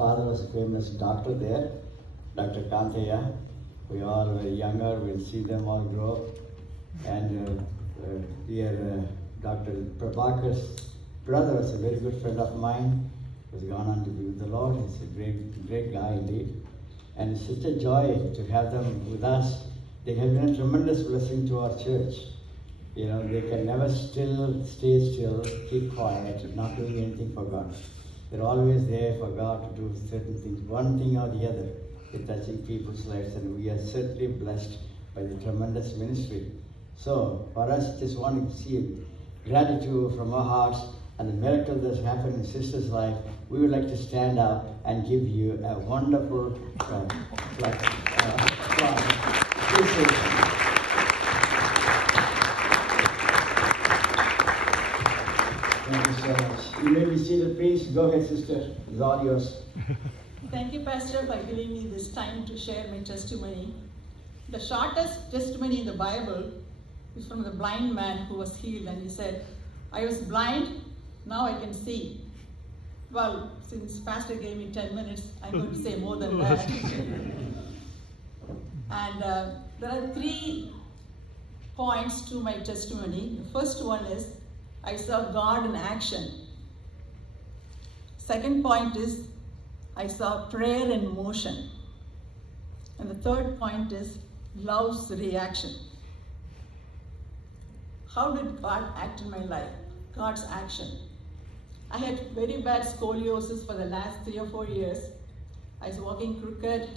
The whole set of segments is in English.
father was a famous doctor there, Dr. Kantaya. We all were younger, we'll see them all grow. And here, Dr. Prabhakar's brother was a very good friend of mine. He has gone on to be with the Lord. He's a great guy indeed. And it's such a joy to have them with us. They have been a tremendous blessing to our church. You know, they can never stay still, keep quiet, not doing anything for God. They're always there for God to do certain things, one thing or the other. They're touching people's lives, and we are certainly blessed by the tremendous ministry. So, for us, just want to see gratitude from our hearts and the miracle that's happened in Sister's life. We would like to stand up and give you a wonderful applause. Thank you so much. You may be seated, please. Go ahead, sister. It's all yours. Thank you, Pastor, for giving me this time to share my testimony. The shortest testimony in the Bible is from the blind man who was healed, and he said, I was blind, now I can see. Well, since Pastor gave me 10 minutes, I'm going to say more than that. And there are 3 points to my testimony. The first one is, I saw God in action. Second point is, I saw prayer in motion. And the third point is, love's reaction. How did God act in my life? God's action. I had very bad scoliosis for the last 3 or 4 years. I was walking crooked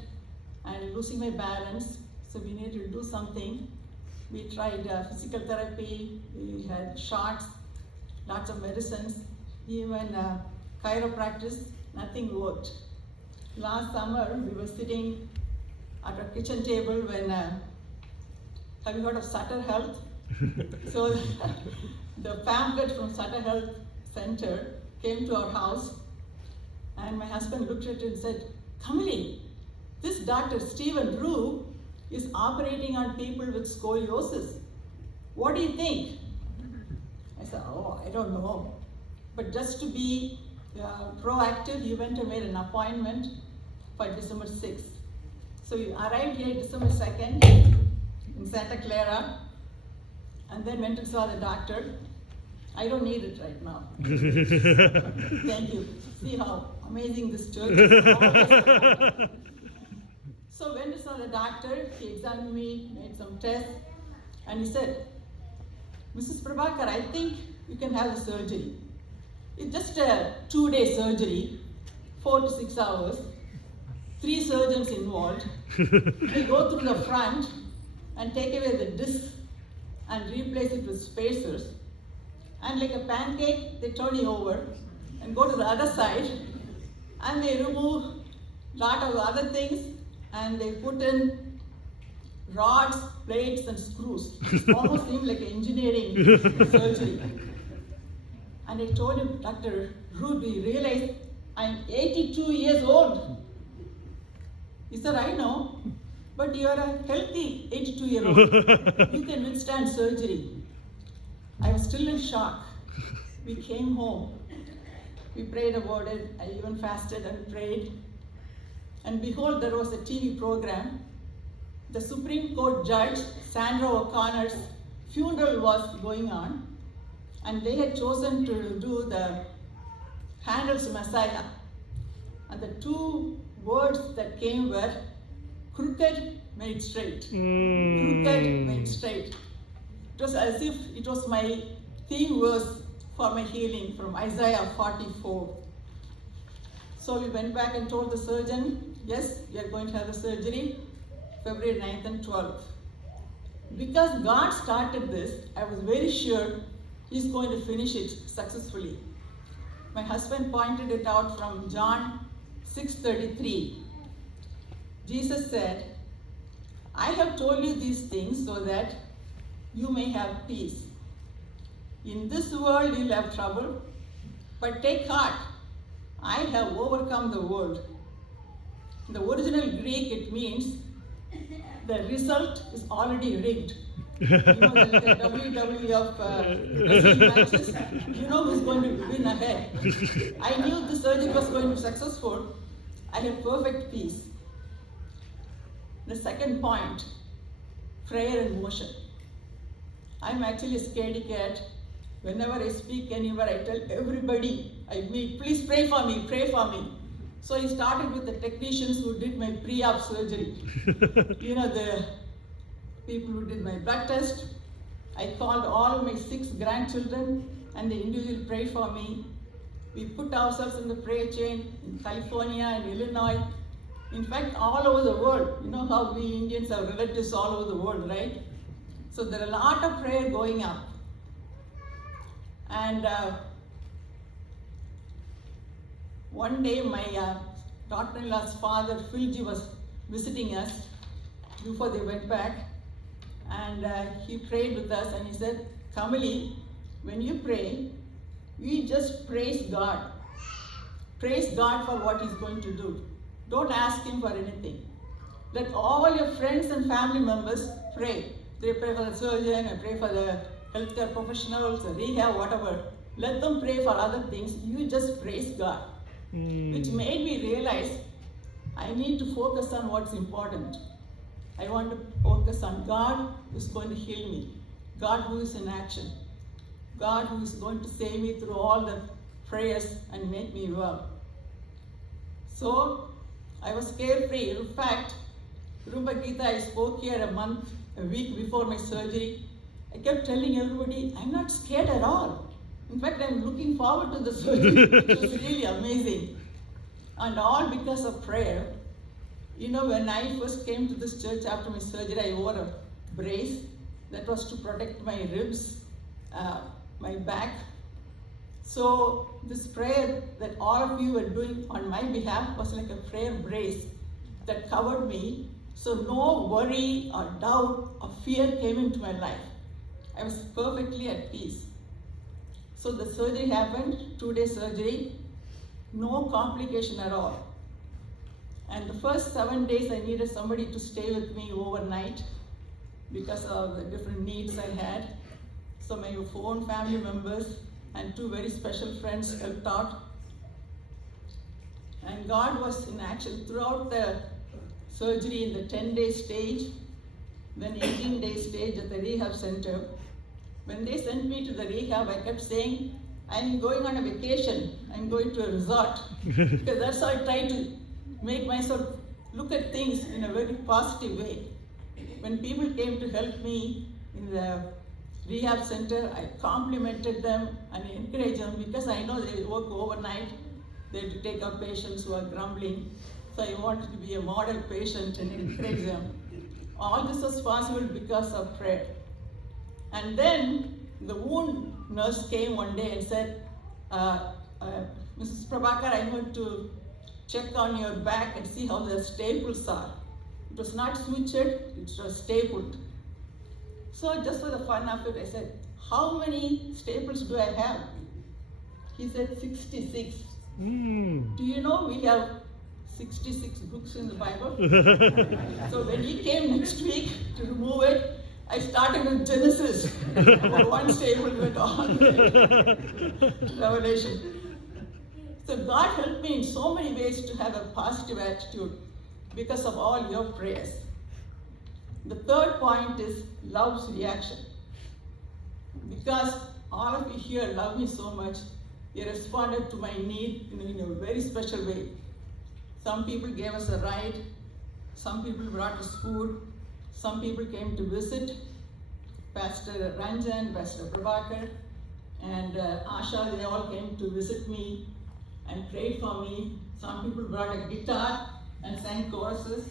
and losing my balance, so we needed to do something. We tried physical therapy, we had shots, lots of medicines, even chiropractic, nothing worked. Last summer, we were sitting at a kitchen table when, have you heard of Sutter Health? So the pamphlet from Sutter Health Center came to our house, and my husband looked at it and said, Kamali, this Dr. Stephen Drew is operating on people with scoliosis. What do you think? I said, oh, I don't know. But just to be proactive, he went and made an appointment for December 6th. So we arrived here December 2nd in Santa Clara, and then went and saw the doctor. I don't need it right now. Thank you. See how amazing this church is. So when I saw the doctor, he examined me, made some tests, and he said, Mrs. Prabhakar, I think you can have the surgery. It's just a 2-day surgery, 4 to 6 hours, 3 surgeons involved. They go through the front and take away the disc and replace it with spacers. And like a pancake, they turn you over and go to the other side, and they remove a lot of other things, and they put in rods, plates, and screws. It almost seemed like an engineering surgery. And I told him, Dr. Drew, do you realize I'm 82 years old? He said, I know, but you're a healthy 82-year-old. You can withstand surgery. I was still in shock. We came home. We prayed about it. I even fasted and prayed. And behold, there was a TV program. The Supreme Court Judge, Sandra O'Connor's funeral was going on, and they had chosen to do the Handel's Messiah. And the 2 words that came were, crooked made straight. Crooked made straight. It was as if it was my theme verse for my healing from Isaiah 44. So we went back and told the surgeon, yes, we are going to have the surgery, February 9th and 12th. Because God started this, I was very sure He's going to finish it successfully. My husband pointed it out from John 6:33. Jesus said, I have told you these things so that you may have peace. In this world you'll have trouble, but take heart, I have overcome the world. In the original Greek, it means the result is already rigged. You know, the WWE of wrestling matches, you know who's going to win ahead. I knew the surgery was going to be successful, had perfect peace. The second point, prayer and motion. I'm actually a scaredy cat. Whenever I speak anywhere, I tell everybody I meet, please pray for me, pray for me. So I started with the technicians who did my pre-op surgery. The people who did my blood test. I called all my 6 grandchildren and they individually prayed for me. We put ourselves in the prayer chain in California and Illinois. In fact, all over the world. You know how we Indians have relatives all over the world, right? So there are a lot of prayer going up. And one day my daughter-in-law's father, Philji, was visiting us before they went back. And he prayed with us and he said, Kamali, when you pray, you just praise God. Praise God for what He's going to do. Don't ask Him for anything. Let all your friends and family members pray. They pray for the surgeon, and pray for the healthcare professionals, the rehab, whatever. Let them pray for other things. You just praise God. Which made me realize I need to focus on what's important. I want to focus on God who's going to heal me. God who is in action. God who is going to save me through all the prayers and make me well. So I was carefree. In fact, Rumba Gita, I spoke here a week before my surgery. I kept telling everybody, I'm not scared at all. In fact, I'm looking forward to the surgery, which was really amazing. And all because of prayer. When I first came to this church after my surgery, I wore a brace that was to protect my ribs, my back. So this prayer that all of you were doing on my behalf was like a prayer brace that covered me. So no worry or doubt or fear came into my life. I was perfectly at peace. So the surgery happened, 2-day surgery, no complication at all. And the first 7 days I needed somebody to stay with me overnight because of the different needs I had. So my 4 family members and 2 very special friends helped out. And God was in action throughout the surgery in the 10-day stage, then 18-day stage at the rehab center. When they sent me to the rehab, I kept saying, I'm going on a vacation. I'm going to a resort. Because that's how I try to make myself look at things in a very positive way. When people came to help me in the rehab center, I complimented them and encouraged them because I know they work overnight. They have to take out patients who are grumbling. So I wanted to be a model patient and encourage them. All this was possible because of prayer. And then the wound nurse came one day and said, Mrs. Prabhakar, I'm going to check on your back and see how the staples are. It was not sutured, it was stapled. So just for the fun of it, I said, how many staples do I have? He said, 66. Do you know we have 66 books in the Bible? So when he came next week to remove it, I started with Genesis. About 1 staple went on to Revelation. So God helped me in so many ways to have a positive attitude because of all your prayers. The third point is love's reaction. Because all of you here love me so much, you responded to my need in a very special way. Some people gave us a ride, some people brought us food, some people came to visit. Pastor Ranjan, Pastor Prabhakar, and Asha, they all came to visit me and prayed for me. Some people brought a guitar and sang choruses.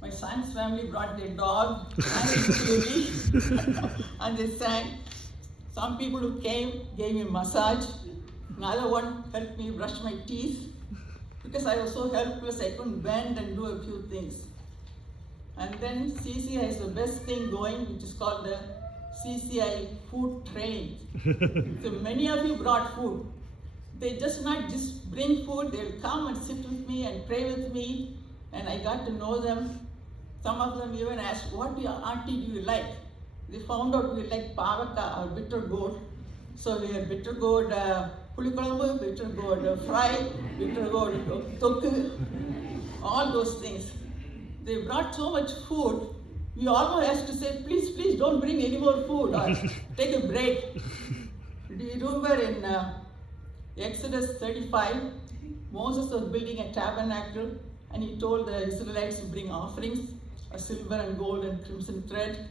My son's family brought their dog and they sang. Some people who came gave me a massage. Another one helped me brush my teeth because I was so helpless I couldn't bend and do a few things. And then CCI has the best thing going, which is called the CCI food train. So many of you brought food. They just not just bring food, they'll come and sit with me and pray with me, and I got to know them. Some of them even asked, what auntie do you like? They found out we like Prabhakar or bitter gourd. So we had bitter gourd pulikulambu, bitter gourd fry, bitter gourd tokku. all those things. They brought so much food, we almost had to say, please, please don't bring any more food or take a break. Do you remember in Exodus 35, Moses was building a tabernacle and he told the Israelites to bring offerings of silver and gold and crimson thread.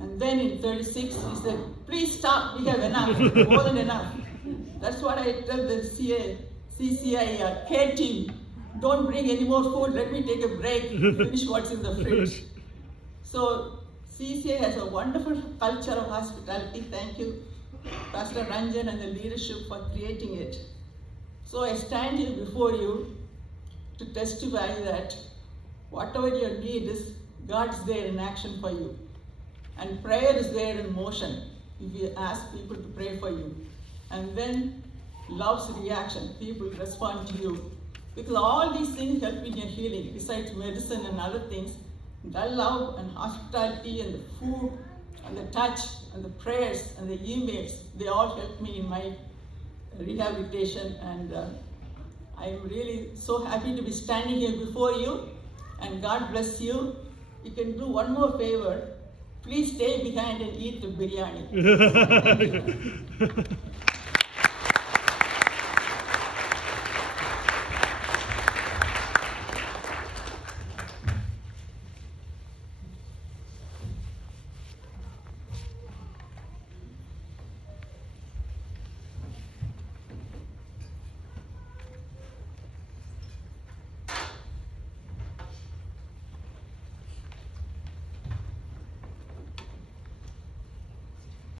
And then in 36, he said, please stop, we have enough, more than enough. That's what I tell the CCI care team. Don't bring any more food, let me take a break, finish what's in the fridge. So CCI has a wonderful culture of hospitality. Thank you, Pastor Ranjan and the leadership for creating it. So I stand here before you to testify that whatever your need is, God's there in action for you. And prayer is there in motion if you ask people to pray for you. And then love's reaction, people respond to you. Because all these things help in your healing, besides medicine and other things. The love and hospitality and the food and the touch and the prayers and the emails, they all help me in my rehabilitation. And I'm really so happy to be standing here before you. And God bless you. You can do one more favor. Please stay behind and eat the biryani. Thank you.